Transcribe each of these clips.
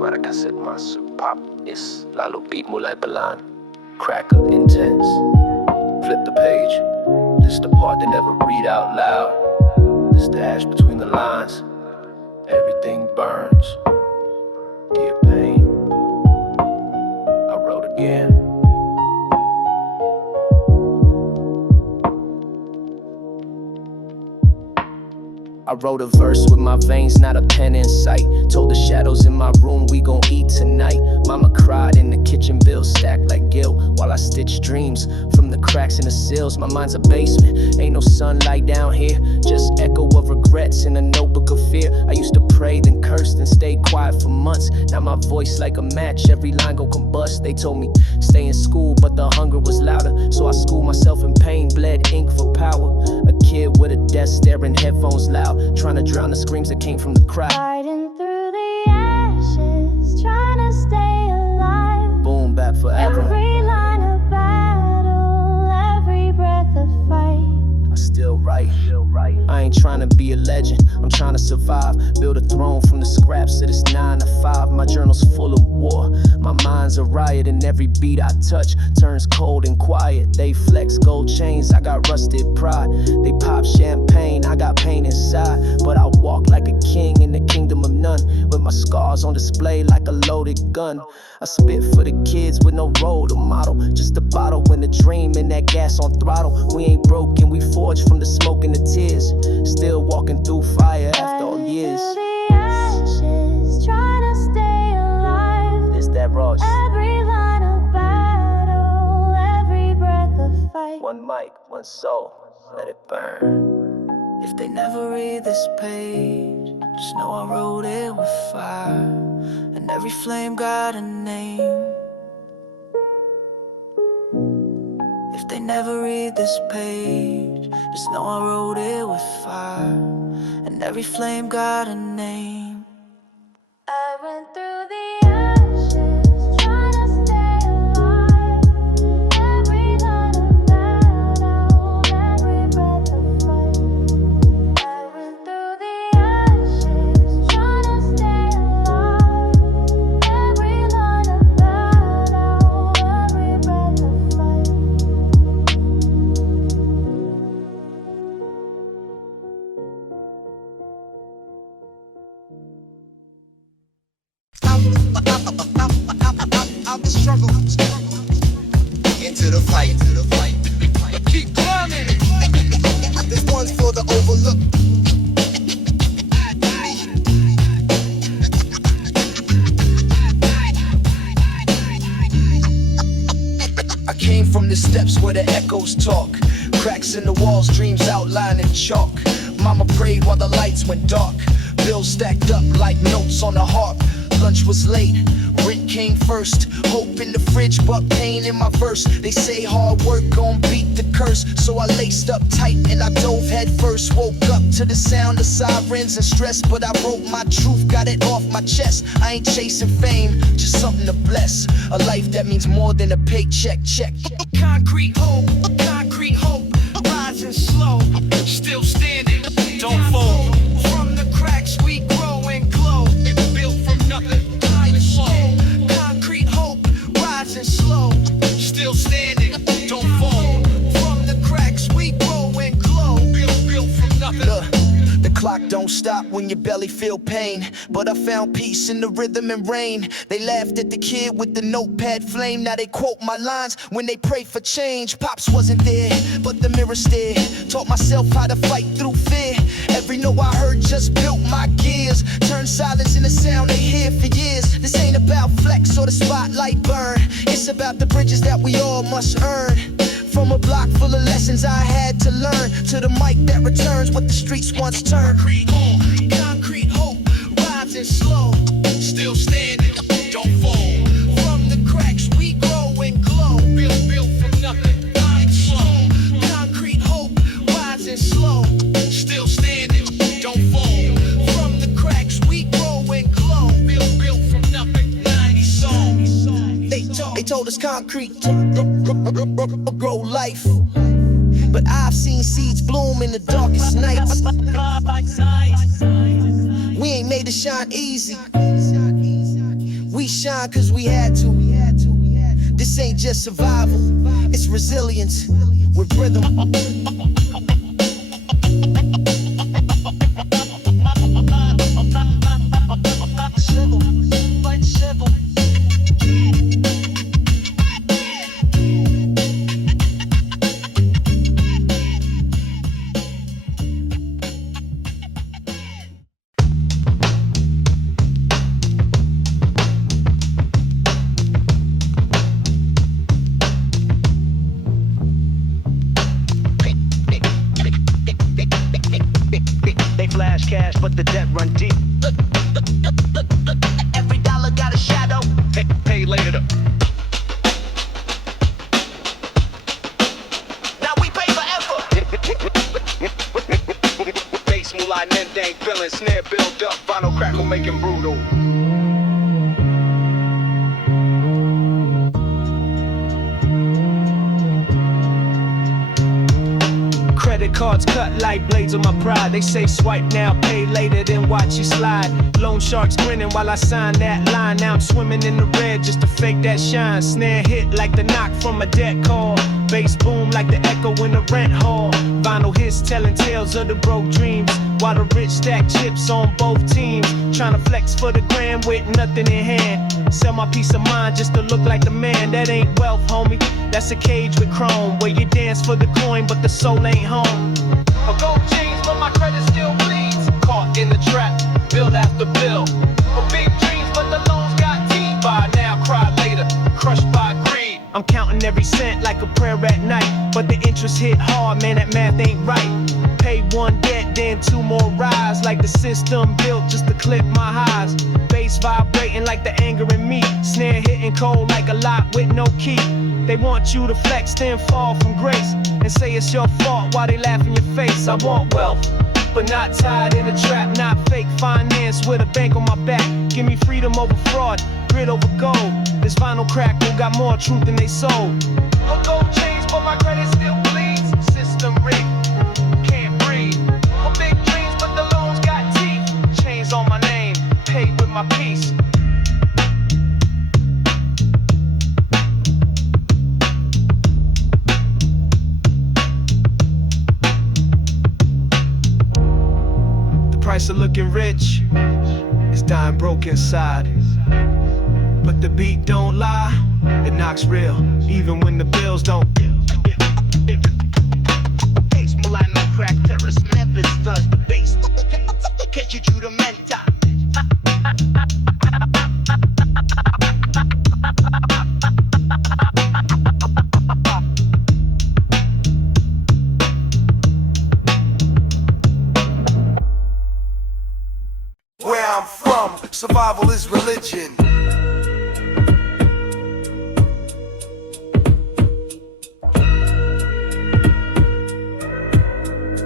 suara kaset masuk pop is lalu beat mulai pelan. Crackle intense. Flip the page. This the part they never read out loud. This the ash between the lines. Everything burns. Give pain. I wrote again. I wrote a verse with my veins, not a pen in sight. Told the shadows in my room we gon' eat tonight. Mama cried in the kitchen, bills stacked like guilt, while I stitch dreams from the cracks in the sills. My mind's a basement, ain't no sunlight down here, just echo of regrets in a notebook of fear. I used to pray, then curse, then stay quiet for months. Now my voice like a match, every line gon' combust. They told me stay in school, but the hunger was louder, so I schooled myself in pain, bled ink for power. A kid with a desk staring, headphones loud, trying to drown the screams that came from the crowd. Fighting through the ashes, trying to stay alive. Boom bap forever. Every line of battle, every breath a fight. I still write. I ain't trying to be a legend, I'm trying to survive. Build a throne from the scraps of this 9 to 5. My journal's full of war, my mind's a riot, and every beat I touch turns cold and quiet. They flex gold chains, I got rusted pride. They pop champagne, I got pain inside. But I walk like a king in the kingdom of none, with my scars on display like a loaded gun. I spit for the kids with no role to model, just a bottle and a dream and that gas on throttle. We ain't broken, we forged from the smoke and the tears, still walking through fire after all years. Through the ashes, trying to stay alive. It's that rush. Every line of battle, every breath a fight. One mic, one soul, let it burn. If they never read this page, just know I wrote it with fire, and every flame got a name. If they never read this page, just know I wrote it with fire, and every flame got a name. I went through the ashes, trying to stay alive. Every line of battle, every breath a fight. I went through the ashes, trying to stay alive. Every line of battle, every breath a fight. Out the struggle, into the fight, keep climbing. This one's for the overlooked. I came from the steps where the echoes talk, cracks in the walls, dreams outlined in chalk. Mama prayed while the lights went dark, bills stacked up like notes on a harp. Lunch was late, rent came first. Hope in the fridge, but pain in my verse. They say hard work gon' beat the curse, so I laced up tight and I dove head first. Woke up to the sound of sirens and stress, but I wrote my truth, got it off my chest. I ain't chasing fame, just something to bless. A life that means more than a paycheck check. Concrete hope, rising slow, still standing, don't fold. From the cracks we grow and glow, built from nothing, concrete hope, rising slow, still standing, don't fall. From the cracks we grow and glow, built from nothing. Look, the clock don't stop when your belly feel pain, but I found peace in the rhythm and rain. They laughed at the kid with the notepad flame, now they quote my lines when they pray for change. Pops wasn't there, but the mirror stared. Taught myself how to fight through fear. Every note I heard just built my gears, turned silence into sound they hear for years. This ain't about flex or the spotlight burn, it's about the bridges that we all must earn. From a block full of lessons I had to learn, to the mic that returns what the streets once turned. Concrete hope, rising slow, still standing, don't fall. From the cracks we grow and glow, built from nothing, dying slow. Concrete hope, rising slow, still standing, don't fall. From the cracks we grow and glow, built from nothing, 90 songs. They told us concrete grow life, but I've seen seeds bloom in the darkest nights. We ain't made to shine easy. We shine cause we had to. This ain't just survival, it's resilience with rhythm. Cash, but the debt run deep. Every dollar got a shadow. Pay later. Now we pay forever. Bass moolah, nendang, feeling snare build up, vinyl crackle making brutal. Credit cards cut like blades of my pride. They say swipe now, pay later, then watch you slide. Loan sharks grinning while I sign that line. Now I'm swimming in the red just to fake that shine. Snare hit like the knock from a debt call. Bass boom like the echo in the rent hall. Vinyl hits telling tales of the broke dreams. While the rich stack chips on both teams. Trying to flex for the gram with nothing in hand. Sell my peace of mind just to look like the man. That ain't wealth, homie. That's a cage with chrome. Where you dance for the coin, but the soul ain't home. A gold chains, but my credit still bleeds. Caught in the trap, bill after bill. For big dreams, but the loans got teeth. Buy now, cry later, crushed by greed. I'm counting every cent like a prayer at night. But the interest hit hard, man, that math ain't right. Pay one debt, then two more rise. Like the system built just to clip my highs. Bass vibrating like the anger in me. Snare hitting cold like a lock with no key. They want you to flex, then fall from grace. And say it's your fault while they laugh in your face. I want wealth, but not tied in a trap. Not fake finance with a bank on my back. Give me freedom over fraud, grit over gold. This vinyl crackle got more truth than they sold. No gold chains, but my credit still bleeds. System rigged, can't breathe. For big dreams, but the loans got teeth. Chains on my name, paid with my peace. Price of looking rich is dying broke inside. But the beat don't lie, it knocks real, even when the bills don't. Bass moolah, no crack terrorist, Memphis does the bass. Catch you to the mental. Where I'm from, survival is religion.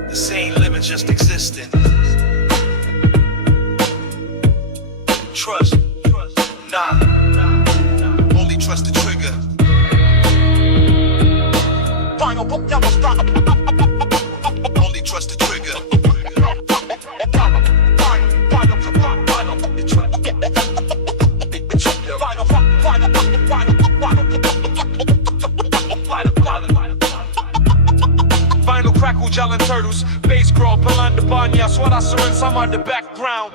This ain't living, just existing. Trust, nah, only trust the trigger. Final book, never stop. Only trust the trigger. Vinyl crackle, gelling turtles, bass crawl, pelando banya, suara surin sama the background.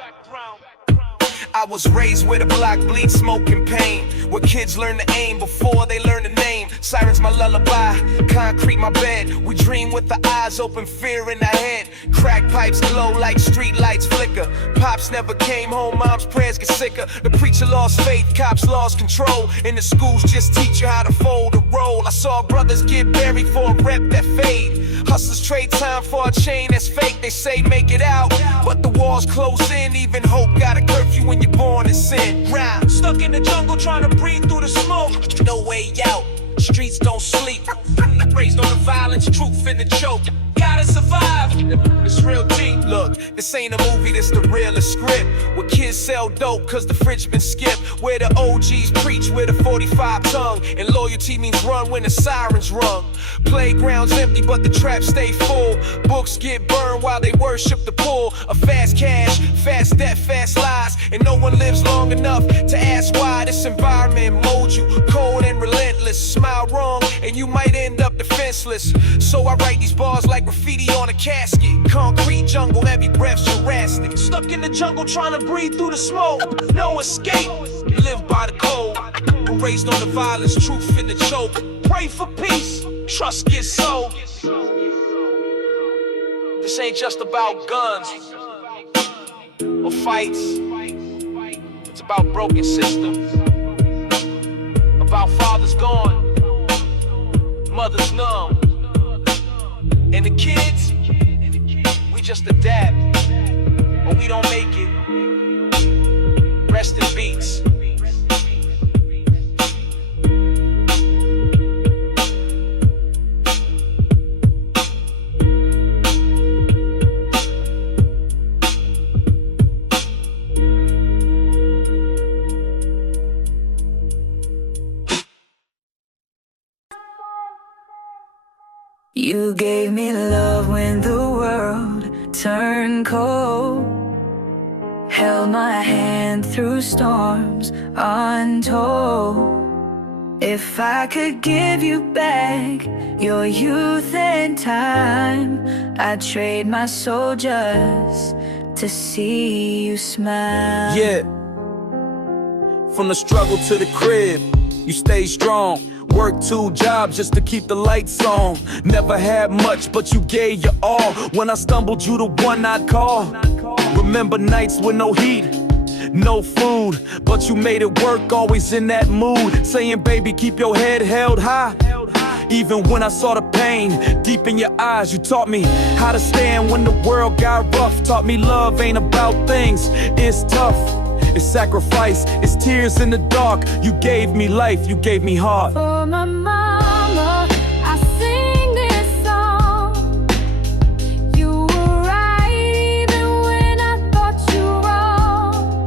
I was raised with a block, bleed, smoke, and pain. Where kids learn to aim before they learn the name. Sirens my lullaby, concrete my bed. We dream with the eyes open, fear in our head. Crack pipes glow like street lights flicker. Pops never came home, mom's prayers get sicker. The preacher lost faith, cops lost control. And the schools just teach you how to fold a roll. I saw brothers get buried for a rep that fade. Hustlers trade time for a chain that's fake. They say make it out, but the walls close in. Even hope got a curfew when you're born in sin. Round, Stuck in the jungle trying to breathe through the smoke. no way out. Streets don't sleep. Raised on the violence, truth in the choke. Gotta survive. It's real deep. Look, This ain't a movie, this the realest script. Where kids sell dope cause the fridge been skipped. Where the OGs preach with a 45 tongue. And loyalty means run when the sirens rung. Playgrounds empty but the traps stay full. Books get burned while they worship the pull. A fast cash, fast debt, fast lies. And no one lives long enough to ask why. This environment molds you, cold and relentless. Smile wrong and you might end up defenseless. So I write these bars like graffiti on a casket. Concrete jungle, every breath's Jurassic. Stuck in the jungle trying to breathe through the smoke. No escape, live by the code. We're raised on the violence, truth in the choke. Pray for peace, trust gets sold. This ain't just about guns or fights. It's about broken systems. About fathers gone, mothers numb. And the kids, we just adapt, or we don't make it. Rest in peace. You gave me love when the world turned cold. Held my hand through storms untold. If I could give you back your youth and time, I'd trade my soul just to see you smile. Yeah. From the struggle to the crib, you stay strong. Work 2 jobs just to keep the lights on. Never had much, but you gave your all. When I stumbled, you the one I'd call. Remember nights with no heat, no food, but you made it work, always in that mood. Saying, baby, keep your head held high. Even when I saw the pain deep in your eyes, you taught me how to stand when the world got rough. Taught me love ain't about things, it's tough. It's sacrifice, it's tears in the dark. You gave me life, you gave me heart. For my mama, I sing this song. You were right even when I thought you wrong.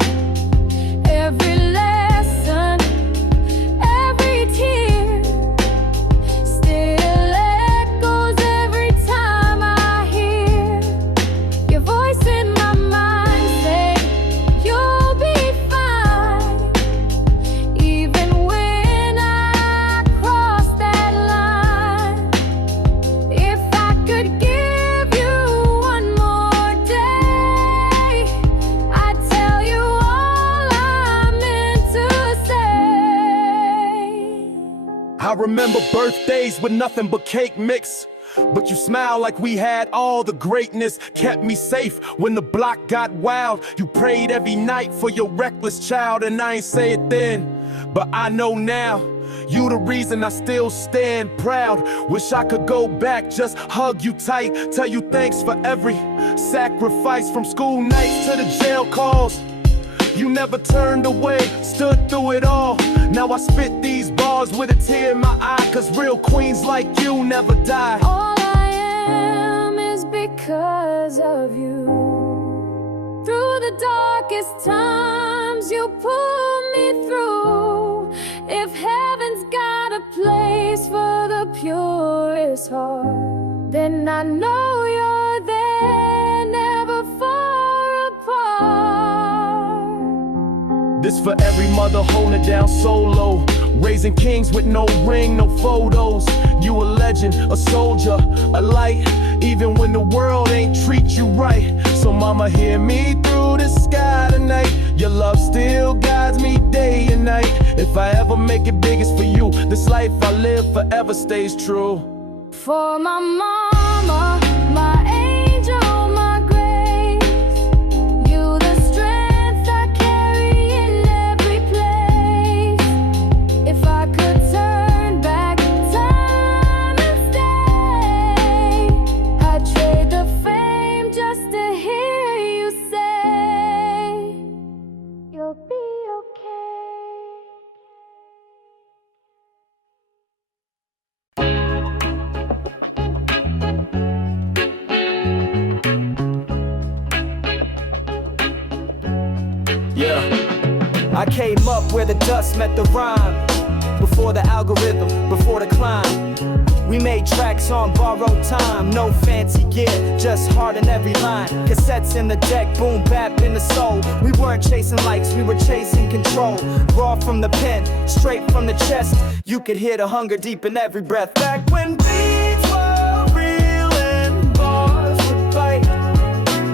Every lesson, every tear still echoes every time I hear your voice in my mind say, you'll be fine. Even when I cross that line, if I could give you one more day, I'd tell you all I meant to say. I remember birthdays with nothing but cake mix, but you smiled like we had all the greatness. Kept me safe when the block got wild. You prayed every night for your reckless child. And I ain't say it then, but I know now. You the reason I still stand proud. Wish I could go back, just hug you tight. Tell you thanks for every sacrifice. From school nights to the jail calls, you never turned away, stood through it all. Now I spit these bars with a tear in my eye, cause real queens like you never die. All I am is because of you. Through the darkest times, you pull me through. If heaven's got a place for the purest heart, then I know you're there, never far apart. This for every mother holding it down solo, raising kings with no ring, no photos. You a legend, a soldier, a light, even when the world ain't treat you right. So mama, hear me through the sky tonight. Your love still guides me day and night. If I ever make it big, it's for you. This life I live forever stays true. For my mama, my angel, my grace, you the strength I carry in every place. If I could turn back time and stay, I'd trade the fame just to hear you say, you'll be okay. I came up where the dust met the rhyme. Before the algorithm, before the climb. We made tracks on borrowed time. No fancy gear, just heart in every line. Cassettes in the deck, boom bap in the soul. We weren't chasing likes, we were chasing control. Raw from the pen, straight from the chest. You could hear the hunger deep in every breath. Back when beats were real and bars would bite.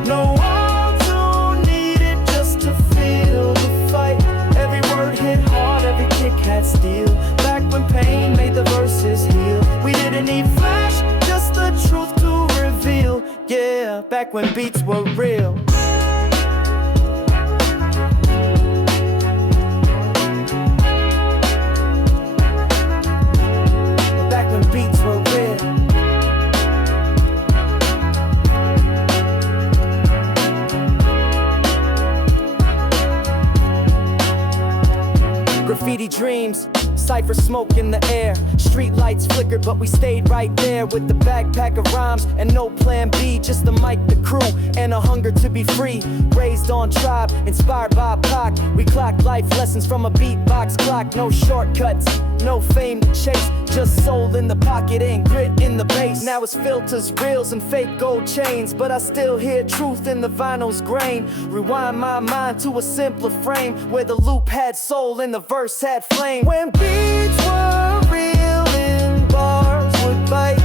No auto needed just to feel the fight. Every word hit hard, every kick had steel. Back when pain made the verses heal. We didn't need flash, just the truth to reveal. Yeah, back when beats were real. Back when beats were real. Graffiti dreams, cypher smoke in the air. Street lights flickered, but we stayed right there with the backpack of rhymes and no plan B. Just the mic, the crew, and a hunger to be free. Raised on tribe, inspired by Pac. We clocked life lessons from a beatbox clock. No shortcuts, no fame to chase. Just soul in the pocket and grit in the bass. Now it's filters, reels, and fake gold chains, but I still hear truth in the vinyl's grain. Rewind my mind to a simpler frame where the loop had soul and the verse had flame. When beats were real and bars would bite.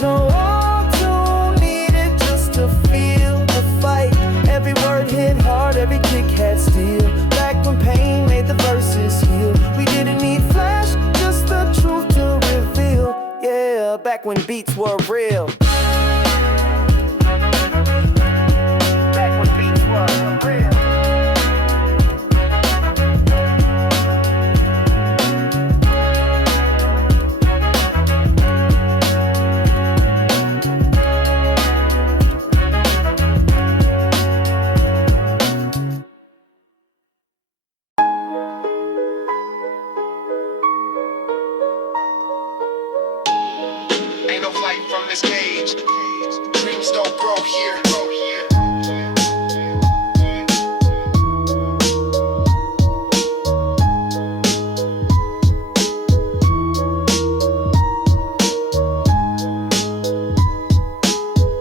No auto needed just to feel the fight. Every word hit hard, every kick had steel. Back when pain made the verses heal. We didn't need flash, just the truth to reveal. Yeah, back when beats were real. Back when beats were real. Ain't no flight from this cage. Dreams don't grow here.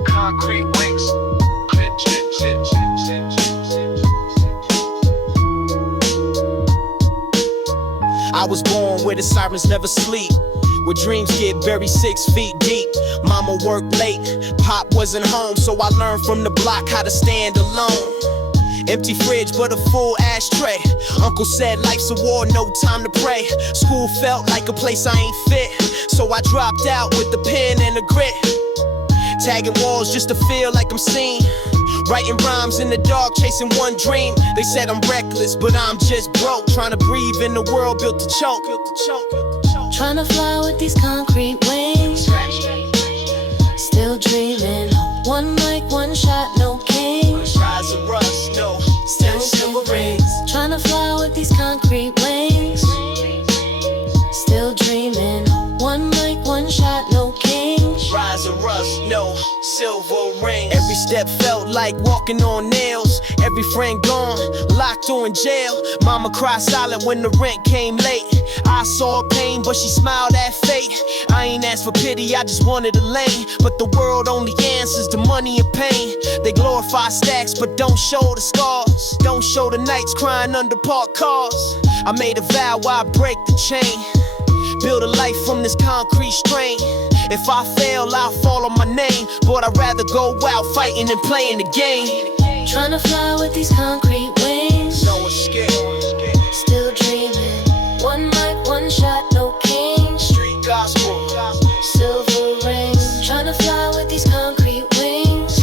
Concrete links. I was born where the sirens never sleep, where dreams get buried 6 feet deep. Mama worked late, Pop wasn't home, so I learned from the block how to stand alone. Empty fridge, but a full ashtray. Uncle said life's a war, no time to pray. School felt like a place I ain't fit, so I dropped out with the pen and the grit. Tagging walls just to feel like I'm seen. Writing rhymes in the dark, chasing one dream. They said I'm reckless, but I'm just broke. Trying to breathe in the world built to choke. Trying to fly with these concrete wings. Still dreaming. One mic, one shot, no king. Rise and rust, no, still silver rings. Trying to fly with these concrete wings. Still dreaming. One mic, one shot, no king. Rise and rust, no silver rings. Every step felt like walking on nails. Every friend gone, locked or in jail. Mama cried silent when the rent came late. I saw pain, but she smiled at fate. I ain't asked for pity, I just wanted a lane. But the world only answers to money and pain. They glorify stacks, but don't show the scars. Don't show the nights crying under parked cars. I made a vow I break the chain. Build a life from this concrete strain. If I fail, I'll fall on my name. But I'd rather go out fighting and playing the game. Trying to fly with these concrete wings. No escape. Still dreaming. One mic, one shot, no king. Street gospel. Silver rings. Trying to fly with these concrete wings.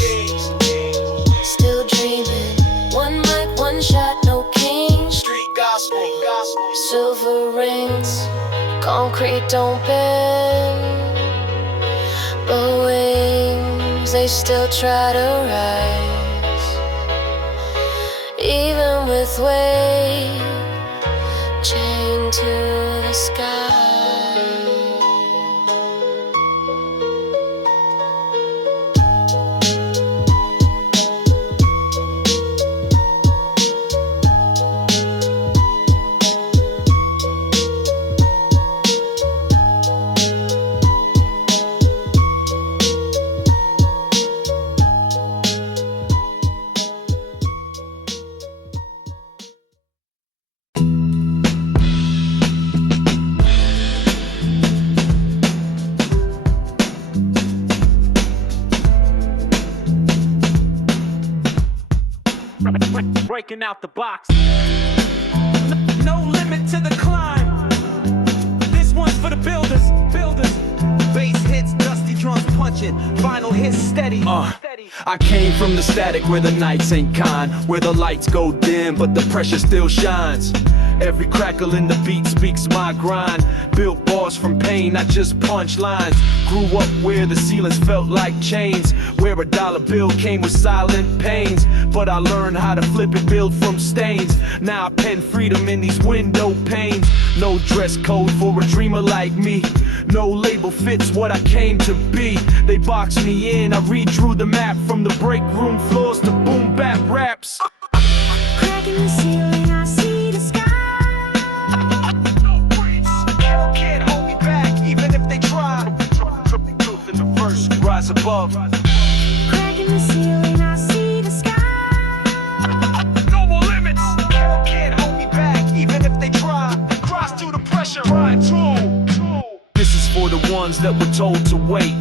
Still dreaming. One mic, one shot, no king. Street gospel. Silver rings. Concrete don't bend, but wings, they still try to rise. Even with weight chained to the sky. breaking out the box. No limit to the climb. This one's for the builders. Bass hits, dusty drums punching, vinyl hits steady. I came from the static where the nights ain't kind, where the lights go dim but the pressure still shines. Every crackle in the beat speaks my grind. Built bars from pain, not just punch lines. Grew up where the ceilings felt like chains, where a dollar bill came with silent pains. But I learned how to flip and build from stains. Now I pen freedom in these window panes. No dress code for a dreamer like me. No label fits what I came to be. They boxed me in, I redrew the map from the break room floors to boom bap raps. Crack in the ceiling, I see the sky. Can't hold me back, even if they try. Truth in the verse, rise above. Crack in the ceiling, I see the sky. No more limits. Can't hold me back, even if they try. Rise through the pressure, ride true. This is for the ones that were told to wait,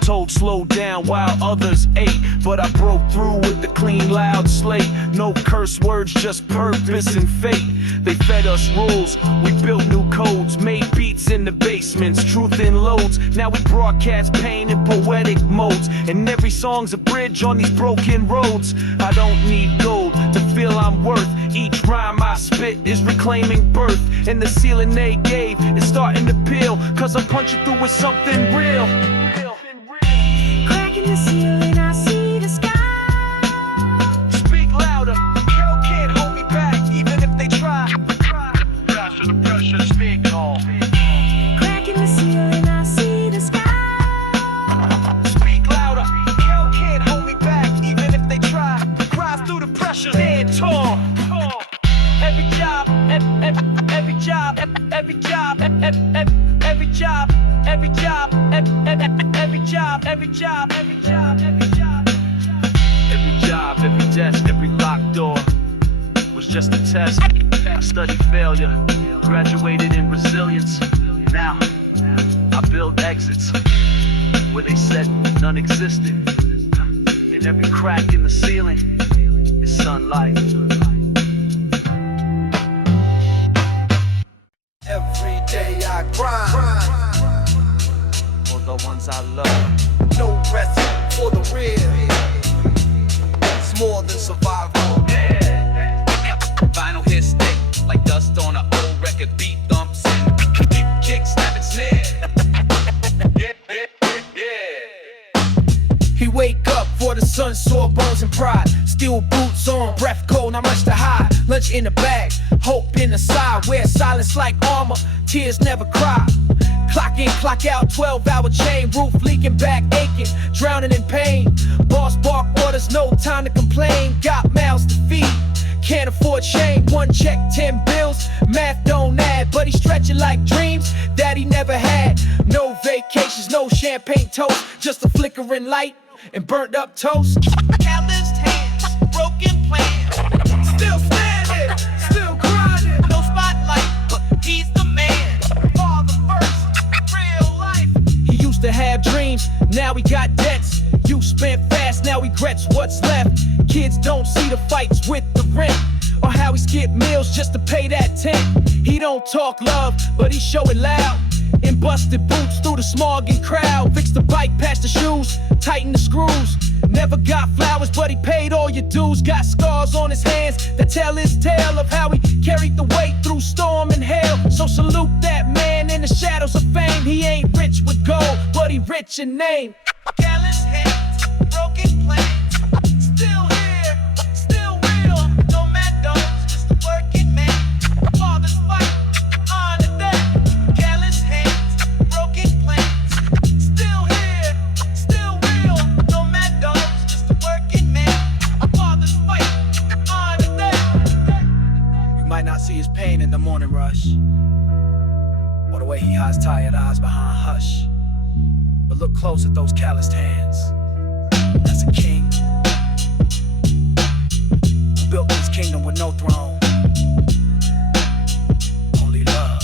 told slow down while others ate. But I broke through with the clean, loud slate. No curse words, just purpose and fate. They fed us rules, we built new codes. Made beats in the basements, truth in loads. Now we broadcast pain in poetic modes. And every song's a bridge on these broken roads. I don't need gold to feel I'm worth. Each rhyme I spit is reclaiming birth. And the ceiling they gave is starting to peel, cause I'm punching through with something real. Crack in the ceiling, I see the sky. Speak louder. Hell can't hold me back, even if they try. Faster the pressure, speak on. Crack in the ceiling, I see the sky. Speak louder. Hell can't hold me back, even if they try. Rise through the pressure, stand tall. Every job, every job, every job, every job, every job, every job, every job, every job, every job. Every job, every desk, every locked door was just a test. I studied failure, graduated in resilience. Now, I build exits where they said none existed. And every crack in the ceiling is sunlight. Every day I grind. For the ones I love. No rest for the real. It's more than survival. Vinyl hits stick like dust on an old record. Beat thumps and kick, snap and snare. He wake up for the sun, sore bones and pride. Steel boots on, breath cold, not much to hide. Lunch in the bag, hope in the side. Wear silence like armor, tears never cry. Clock in, clock out, 12-hour chain. Roof leaking, back aching, drowning in pain. Boss bark orders, no time to complain. Got mouths to feed, can't afford shame. One check, 10 bills, math don't add. But he's stretching like dreams that he never had. No vacations, no champagne toast, just a flickering light and burnt up toast. Calloused hands, broken plans. Still standing, still grinding. No spotlight, but he's the man. Father first, real life. He used to have dreams, now he got debts. You spent fast, now he regrets what's left. Kids don't see the fights with the rent, or how he skipped meals just to pay that tent. He don't talk love, but he show it loud. In busted boots through the smog and crowd. Fix the bike, patch the shoes, tighten the screws. Never got flowers, but he paid all your dues. Got scars on his hands that tell his tale of how he carried the weight through storm and hail. So salute that man in the shadows of fame. He ain't rich with gold, but he rich in name. Calloused hands, broken plans. Still here, still real. No mad dogs, just a working man. Father's fight, honor that. Calloused hands, broken plans. Still here, still real. No mad dogs, just a working man. Father's fight, honor that. You might not see his pain in the morning rush, or the way he hides tired eyes behind hush. But look close at those calloused hands. That's a king who built his kingdom with no throne, only love.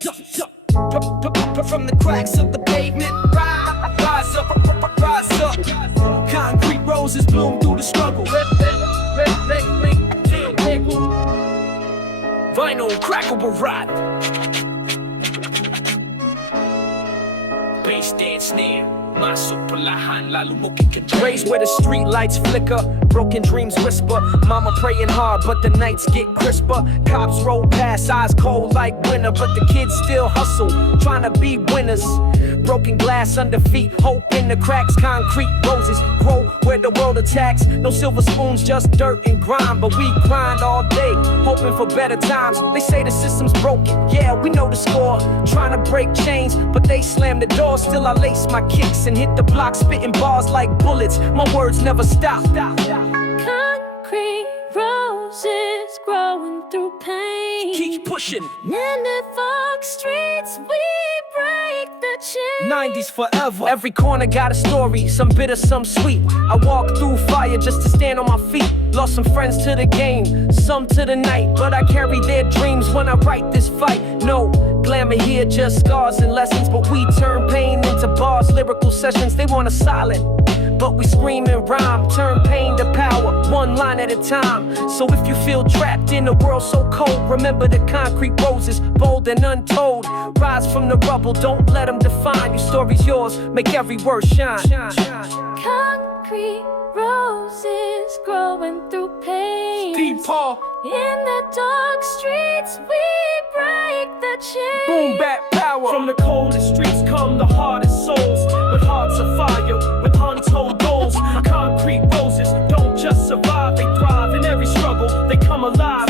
From the cracks of the pavement, rise up, rise up. Concrete roses bloom through the struggle. Vinyl crackable rot. Bass dance snare. Raised where the street lights flicker, broken dreams whisper. Mama praying hard, but the nights get crisper. Cops roll past, eyes cold like winter, but the kids still hustle, trying to be winners. Broken glass under feet, hope in the cracks. Concrete roses grow where the world attacks. No silver spoons, just dirt and grime, but we grind all day, hoping for better times. They say the system's broken, yeah, we know the score. Trying to break chains, but they slam the door. Still I lace my kicks and hit the block, spitting bars like bullets. My words never stop. Concrete roses growing through pain. Keep pushing. In the dark streets, we break the chain. 90s forever. Every corner got a story, some bitter, some sweet. I walk through fire just to stand on my feet. Lost some friends to the game, some to the night, but I carry their dreams when I write this fight. No glamour here, just scars and lessons, but we turn pain into bars, lyrical sessions. They want a silent, but we scream and rhyme. Turn pain to power, one line at a time. So if you feel trapped in a world so cold, remember the concrete roses, bold and untold. Rise from the rubble, don't let them define you. Story's yours, make every word shine. Concrete roses growing through pain. Deep Paul. In the dark streets, we break the chain. Boom bap power. From the coldest streets come the hardest souls, with hearts of fire, with untold goals. Concrete roses don't just survive, they thrive in every struggle. They come alive.